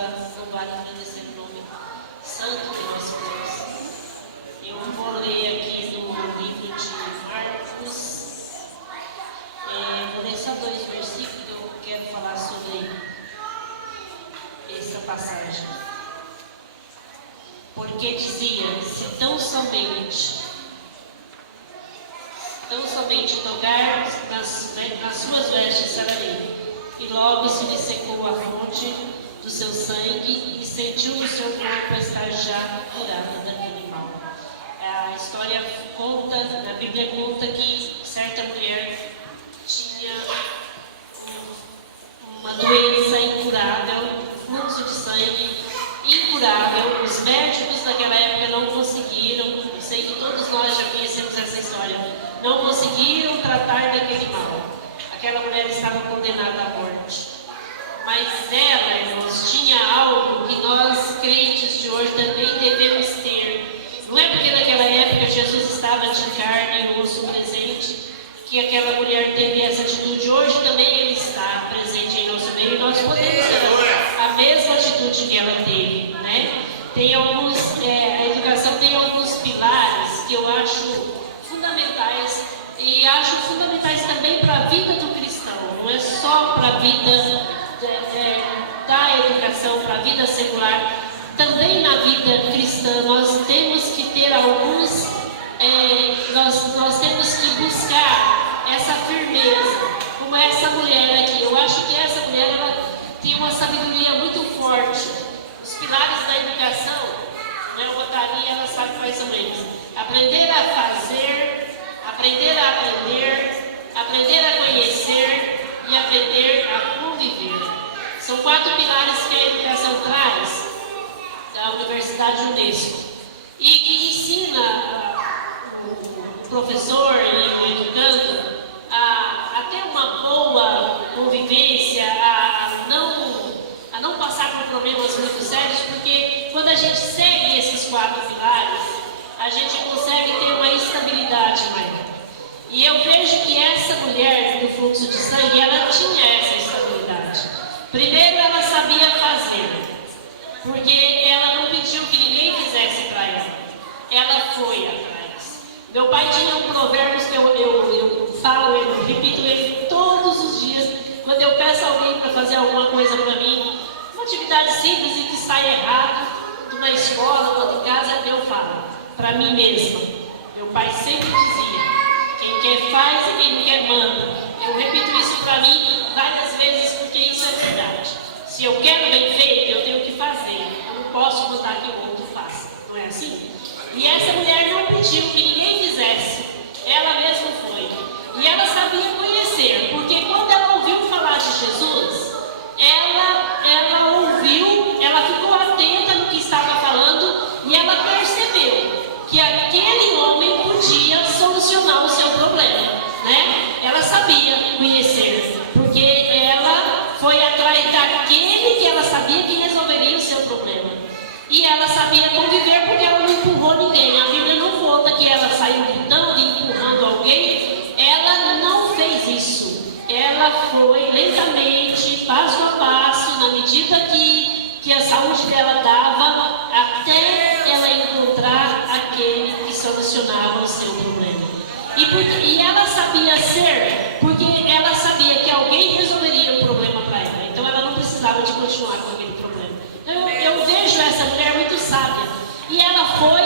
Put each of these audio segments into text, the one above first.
possa louvar e agradecer o nome santo de nosso Deus. Eu vou ler aqui no livro de Marcos, vou ler só 2 versículos que eu quero falar sobre essa passagem. Porque dizia, se tão somente tocar nas suas vestes sararei. E logo se lhe secou a fonte do seu sangue e sentiu no seu corpo estar já curada daquele mal. A história conta, a Bíblia conta que certa mulher tinha uma doença incurável, fluxo de sangue incurável. Os médicos daquela época não conseguiram, eu sei que todos nós já conhecemos essa história, não conseguiram tratar daquele mal. Aquela mulher estava condenada à morte. Mas ela, irmãos, tinha algo que nós, crentes de hoje, também devemos ter. Não é porque naquela época Jesus estava de carne e osso presente que aquela mulher teve essa atitude. Hoje também Ele está presente em nosso meio e nós podemos ter a mesma atitude que ela teve, né? Tem alguns, a educação tem alguns pilares que eu acho fundamentais e acho fundamentais também para a vida do cristão. Não é só para a vida da educação, para a vida secular. Também na vida cristã nós temos que ter alguns, nós temos que buscar essa firmeza, como essa mulher aqui. Eu acho que essa mulher ela tem uma sabedoria muito forte. Os pilares da educação, né, eu botaria, ela sabe mais ou menos. Aprender a fazer, aprender a aprender, aprender a conhecer e aprender a conviver. São 4 pilares que a educação traz da Universidade Unesco e que ensina o professor e o educando a ter uma boa convivência, a não passar por problemas muito sérios, porque quando a gente segue esses 4 pilares, a gente consegue ter uma estabilidade maior. E eu vejo que essa mulher do fluxo de sangue, ela tinha essa estabilidade. Primeiro, ela sabia fazer, porque ela não pediu que ninguém fizesse para ela. Ela foi atrás. Meu pai tinha um provérbio que eu falo, eu repito ele todos os dias. Quando eu peço alguém para fazer alguma coisa para mim, uma atividade simples e que sai errado, numa escola ou em casa, eu falo para mim mesma. Meu pai sempre dizia, quem quer faz e quem não quer manda. Eu repito isso para mim várias vezes porque isso é verdade. Se eu quero bem feito, eu tenho que fazer. Eu não posso mandar que o outro faça. Não é assim? E essa mulher não pediu que ninguém fizesse. Ela mesma foi. E ela sabia conhecer, porque quando ela ouviu falar de Jesus, ela ouviu, ela ficou atenta no que estava falando e ela percebeu que aquele homem podia solucionar o seu problema, né? Ela sabia conhecer, porque ela foi atrás daquele que ela sabia que resolveria o seu problema. E ela sabia conviver porque ela não empurrou ninguém. A Bíblia não conta que ela saiu gritando e empurrando alguém. Ela não fez isso. Ela foi lentamente, passo a passo, na medida que a saúde dela dava, até ela encontrar aquele que solucionava o seu problema. E ela sabia ser, porque ela sabia que alguém resolveria o problema para ela. Então ela não precisava de continuar com aquele problema. Então eu vejo essa mulher muito sábia. E ela foi,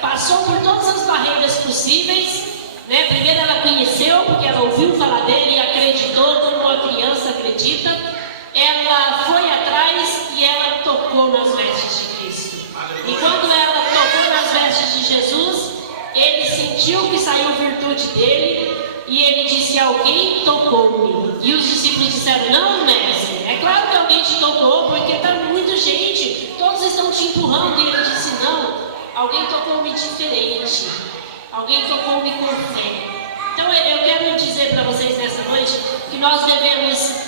passou por todas as barreiras possíveis, né? Primeiro ela conheceu, porque ela ouviu falar dele e acreditou, como uma criança acredita. Ela foi atrás e ela tocou nas vestes de Cristo. E quando ela tocou nas vestes de Jesus, ele sentiu que saiu virtude dele e ele disse, alguém tocou-me. E os discípulos disseram, não, mestre, é claro que alguém te tocou, porque está muita gente, todos estão te empurrando. E ele disse, não, alguém tocou-me diferente, alguém tocou-me com fé. Então eu quero dizer para vocês nessa noite que nós devemos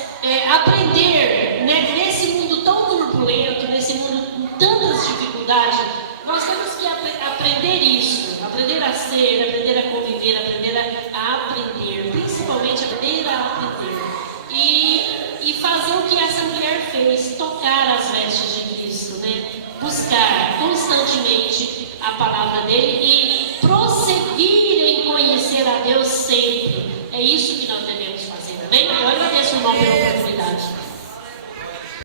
aprender, né, nesse mundo tão turbulento, nesse mundo com tantas dificuldades, nós temos que aprender isso, aprender a ser, aprender a conviver, aprender a aprender, principalmente aprender a aprender e fazer o o que essa mulher fez, tocar as vestes de Cristo, né? Buscar constantemente a palavra dele e prosseguir em conhecer a Deus sempre. É isso que nós devemos fazer, amém? Eu agradeço o irmão pelo